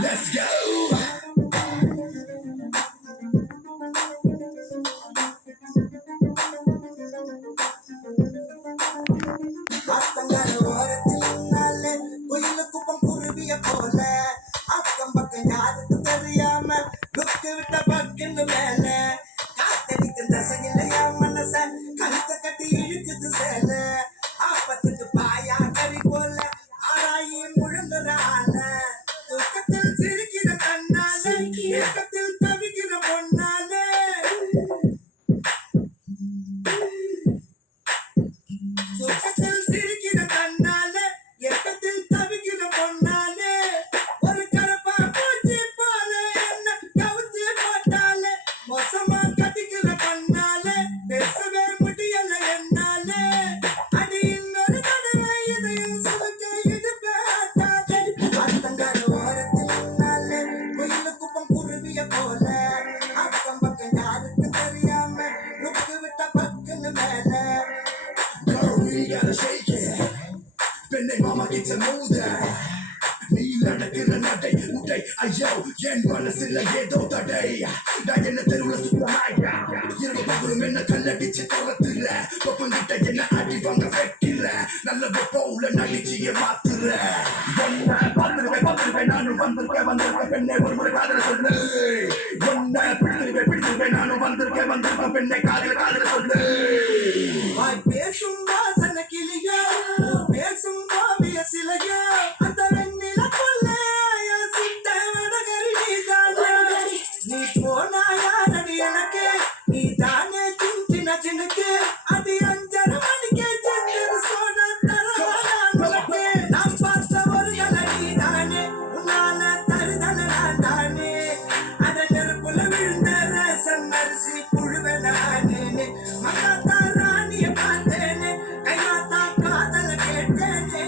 Let's go. ஆத்தங்கர ஓரத்தில் நின்னாலே குயிலு குப்பம் குருவிய போல அக்கம் பக்கம் யாருக்கு தெரியாம லுக்கு விட்ட பக்குன்னு மேல காத்தடிக்கும் தசையில என் மனச கழுத்த கட்டி இழுக்குது சேல ஆப்பத்துக்கு பாயா கறி போல ஆராயி முழுங்குறான தூக்கத்தில் சிரிக்கிற கண்ணாலே இயக்கத்தில் தவிக்கிற பொண்ணாலே தூக்கத்தில் சிரிக்கிற கண்ணாலே இயக்கத்தில் தவிக்கிற பொண்ணாலே ஒரு கரப்பா பூச்சி போல என்ன கவுச்சி போட்டாலே மோசமா கட்டிக்கிற கண்ணாலே பேசவே முடியல என்னாலே அடி இன்னொரு தடவை இதையும் சுமக்க இது பேட்டாலே அத்தங்கர ஓரத்தில் நின்னாலே குயிலு குப்பம் குருவிய போல அக்கம் பக்கம் யாருக்கு தெரியாம லுக்கு விட்ட பக்குன்னு மேல You gotta shake it. பெண்ணை மாமா கிட்ட மோத நீ நடக்கிற நடை உடை ஐயோ என் மனசுல ஏதோ தடை நான் என்ன தெருவுல சுத்தமாயா இரவு பகலும் என்ன கல்லடிச்சு துரத்துற பப்பங்கிட்ட என்ன அடி வாங்க வெட்டிற நல்ல போல நடிச்சிய மாத்துற என்ன பார்த்துருவேன் நானும் வந்திருக்கேன் பெண்ணை ஒரு முறை காதல சொல்லு என்ன பிடிச்சிருவேன் நானும் வந்திருக்கேன் பெண்ணை காதல சொல்லு பேசும் வாசன கிளியோ பேசும் ஓவிய சிலையோ அந்த வெண்ணில கொள்ள சித்த வடகரி நீ போனாயாரடி எனக்கு நீ தானே சின்ன சின்னுக்கு அது 5:30 மணிக்கு சென்று சோட தரவானே நான் பார்த்த ஒரு கலடி தானே உன்னால தருதல நான் தானே அத நெருப்புல விழுந்த ரசம் அரிசி புழுவ நானே மகாத்தா ராணிய பார்த்தேனே கைமாத்தா காதல கேட்டேனே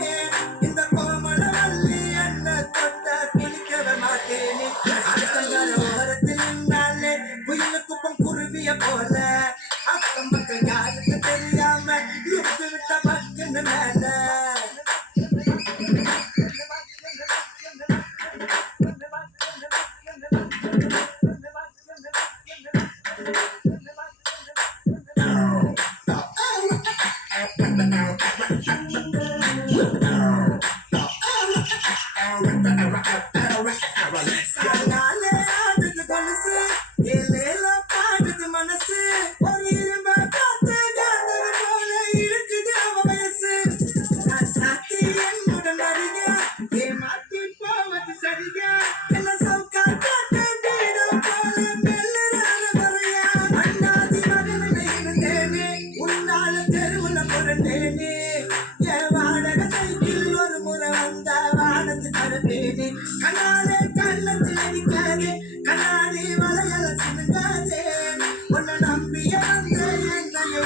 இந்த கோமள வள்ளி என்ன தொட்ட கிளிக்கவே மாட்டேனே அத்தங்கர ஓரத்தில் நின்னாலே குயிலு குப்பம் குருவிய போல அக்கம் பக்கம் யாருக்கு தெரியாம லுக்கு விட்ட பக்குன்னு மேல கண்ணாலே ஆடுது கொலுசு ஏலேல பாடுது மனசு ஒரு இரும்ப பார்த்து காந்தர போல இழுக்குது அவ வயசு நான் சாத்தி என்னுடன் வருக ஏமாத்தி போவது சரிக என்ன சவுக்கா காட்டு வீடு போல மெல்லுறான வரையா அண்ணாதி மகனில் இருந்தேனே உன்னால தெருவுல புரண்டேனே என் வாடகை சைக்கிள் ஒரு முறை வந்த வானத்து தருவேனே கண்ணாலே கண்ணத்தில் அடிக்காதே கண்ணாடி வளையல சினுங்காதே உன்னை நம்பிய வந்த என்னைய